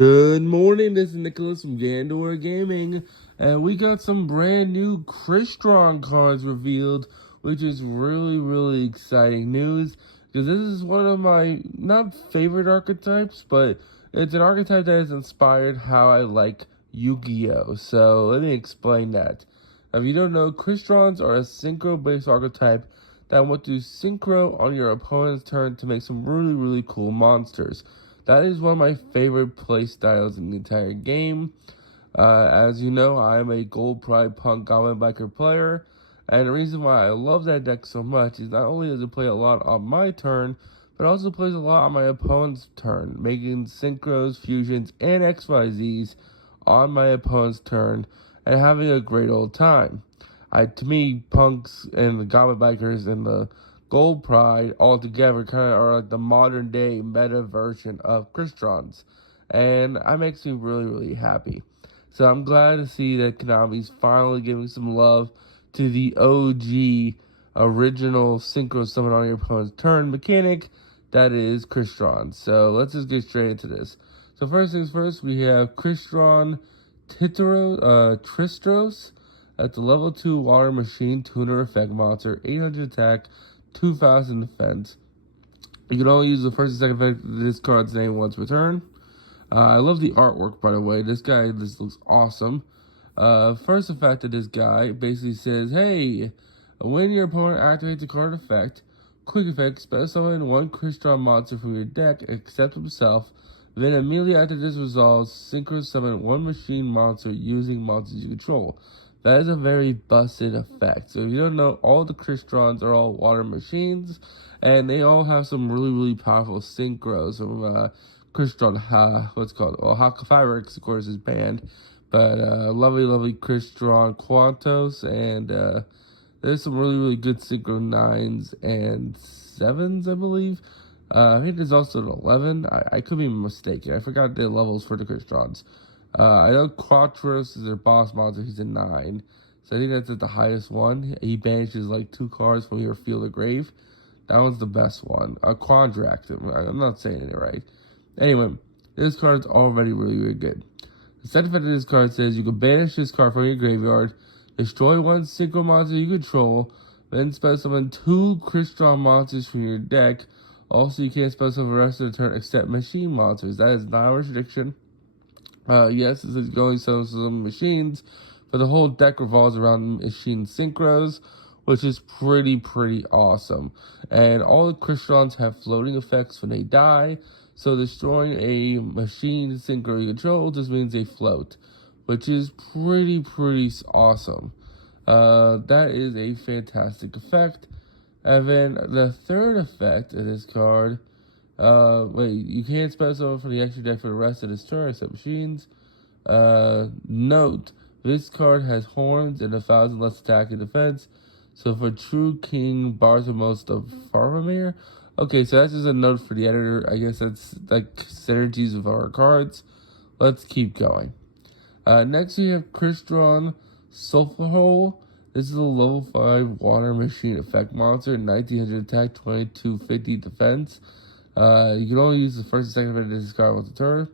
Good morning, this is Nicholas from Gandor Gaming, and we got some brand new Crystron cards revealed, which is really exciting news, because this is one of my, not favorite archetypes, but it's an archetype that has inspired how I like Yu-Gi-Oh! So, let me explain that. If you don't know, Crystrons are a synchro-based archetype that want to synchro on your opponent's turn to make some really cool monsters. That is one of my favorite play styles in the entire game. As you know, I'm a Gold Pride Punk Goblin Biker player, and the reason why I love that deck so much is not only does it play a lot on my turn, but also plays a lot on my opponent's turn, making synchros, fusions, and XYZs on my opponent's turn, and having a great old time. To me, punks and the Goblin Bikers and the Gold Pride all together kind of are like the modern day meta version of Crystrons, and that makes me really happy. So I'm glad to see that Konami's finally giving some love to the OG original synchro summon on your opponent's turn mechanic that is Crystron. So let's just get straight into this. So first things first, we have Crystron Tristros. That's a level 2 water machine tuner effect monster, 800 attack, 2000 defense. You can only use the first and second effect of this card's name once per turn. I love the artwork, by the way. This looks awesome. First effect of this guy basically says, hey, when your opponent activates a card effect, quick effect, special summon one Crystron monster from your deck, except himself. Then immediately after this resolves, synchro summon one machine monster using monsters you control. That is a very busted effect. So if you don't know, all the Crystrons are all water machines, and they all have some really powerful synchros from Crystron, what's it called? Well, Fireworks, of course, is banned, but lovely Crystron Quantos, and there's some really good synchro 9s and 7s, I believe. I think there's also an 11. I could be mistaken. I forgot the levels for the Crystrons. I know Quatros is their boss monster. He's a 9. So I think that's at the highest one. He banishes like 2 cards from your field of grave. That one's the best one. Quadract. I'm not saying it right. Anyway, this card's already really good. The second effect of this card says you can banish this card from your graveyard, destroy one synchro monster you control, then special summon 2 Crystron monsters from your deck. Also, you can't special summon the rest of the turn except machine monsters. That is not a restriction. Yes, this is going some machines, but the whole deck revolves around machine synchros, which is pretty awesome. And all the Crystrons have floating effects when they die, so destroying a machine synchro you control just means they float, which is pretty awesome. That is a fantastic effect. And then the third effect of this card, you can't special summon from the extra deck for the rest of this turn except machines. Note, this card has horns and 1,000 less attack and defense. So for True King Bartholomew of Faramir. Okay, so that's just a note for the editor. I guess that's like synergies of our cards. Let's keep going. Next we have Crystron Sulfurhole. This is a level 5 water machine effect monster, 1900 attack, 2250 defense. You can only use the first and second effect of this card once a turn.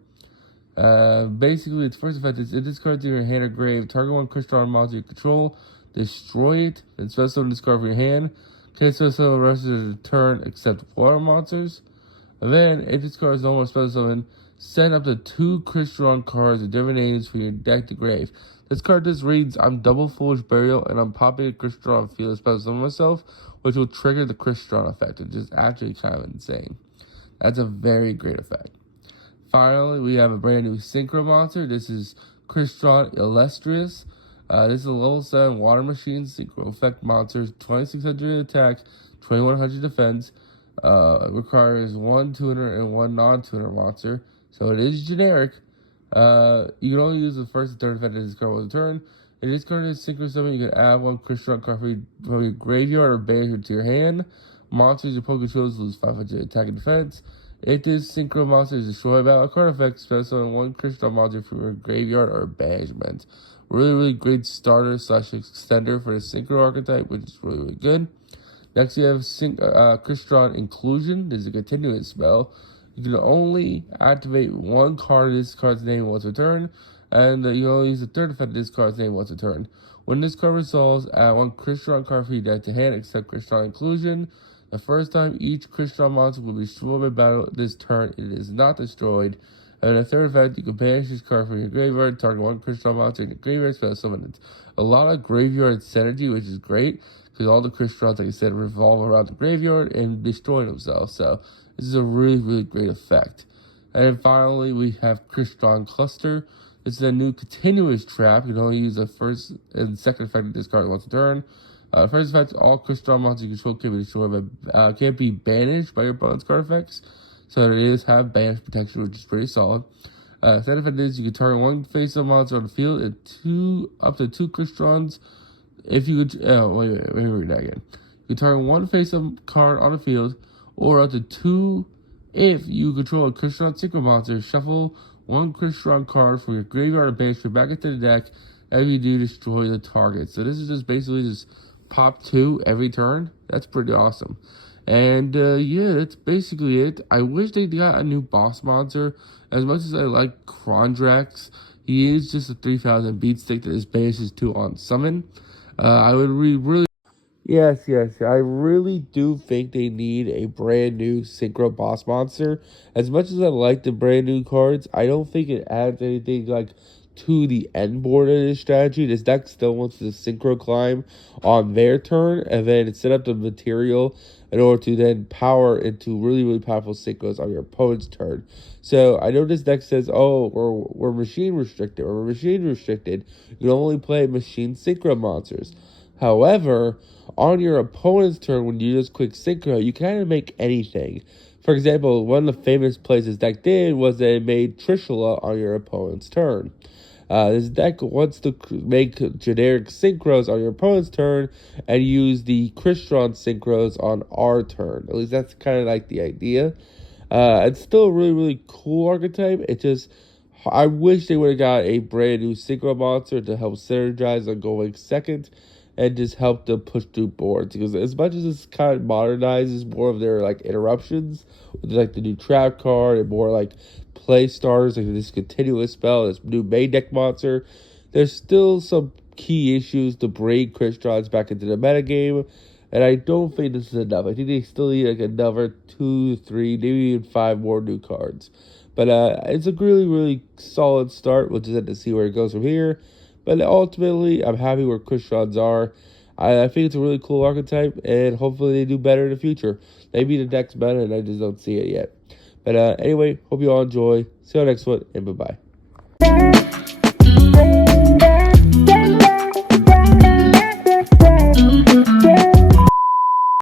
Basically, its first effect is it discards to your hand or grave. Target one Crystron monster you control, destroy it, and special summon this card from your hand. Can't special summon the rest of the turn except water monsters. And then, if this card is no more special summon, send up to 2 Crystron cards with different names from your deck to grave. This card just reads, I'm double Foolish Burial, and I'm popping a Crystron field to special summon myself, which will trigger the Crystron effect, which is actually kind of insane. That's a very great effect. Finally, we have a brand new synchro monster. This is Crystron Illustrious. This is a level 7 water machine synchro effect monster, 2600 attack, 2100 defense. Requires 1 tuner and 1 non-tuner monster, so it is generic. You can only use the first and third effect of this card once a turn. In this card is synchro summon, you can add 1 Crystron card from your graveyard or banish it to your hand. Monsters your opponent controls lose 500 attack and defense. If this synchro monster is destroyed by a card effect, special summon 1 Crystron monster from your graveyard or banishment. Really great starter / extender for the synchro archetype, which is really good. Next, we have Crystron Inclusion. This is a continuous spell. You can only activate one card of this card's name once returned, and you can only use the third effect of this card's name once returned. When this card resolves, add one Crystron card for your deck to hand, except Crystron inclusion. The first time each Crystron monster will be destroyed by battle this turn, it is not destroyed. And the third effect, you can banish this card from your graveyard, target one Crystron monster in your graveyard, spell summon it. A lot of graveyard synergy, which is great, because all the Crystrons, like I said, revolve around the graveyard and destroy themselves. So this is a really, really great effect. And then finally, we have Crystron Cluster. This is a new continuous trap. You can only use the first and second effect of this card once a turn. First effect, all Crystron monsters you control can be destroyed, but can't be banished by your opponent's card effects. So it is have banish protection, which is pretty solid. Second effect is you can target one face-up monster on the field and up to two Crystrons. If you could, let me read that again. You can target one face-up card on the field, or up to two if you control a Crystron Synchro monster. Shuffle one Crystron card from your graveyard and banish it back into the deck. If you do, destroy the target. So this is just basically just pop 2 every turn. That's pretty awesome. And yeah, that's basically it. I wish they got a new boss monster. As much as I like Krondrax, he is just a 3000 beat stick that is banishes 2 on summon. I would really... Yes. I really do think they need a brand new Synchro boss monster. As much as I like the brand new cards, I don't think it adds anything like to the end board of this strategy. This deck still wants to Synchro climb on their turn, and then set up the material in order to then power into really, really powerful Synchros on your opponent's turn. So I know this deck says, oh, we're machine restricted, or we're machine restricted. You can only play machine Synchro monsters. However, on your opponent's turn, when you just quick Synchro, you kind of make anything. For example, one of the famous plays this deck did was that it made Trishula on your opponent's turn. This deck wants to make generic Synchros on your opponent's turn and use the Crystron Synchros on our turn. At least that's kind of like the idea. It's still a really, really cool archetype. It just... I wish they would have got a brand new Synchro monster to help synergize on going second and just help them push through boards. Because as much as this kind of modernizes more of their like interruptions, with like the new trap card and more like play starters, like this continuous spell, this new main deck monster, there's still some key issues to bring Crystrons back into the metagame. And I don't think this is enough. I think they still need like another 2, 3, maybe even 5 more new cards. But it's a really, really solid start. We'll just have to see where it goes from here. But ultimately, I'm happy where Crystrons are. I think it's a really cool archetype, and hopefully they do better in the future. Maybe the deck's better, and I just don't see it yet. But anyway, hope you all enjoy. See you on the next one, and bye-bye.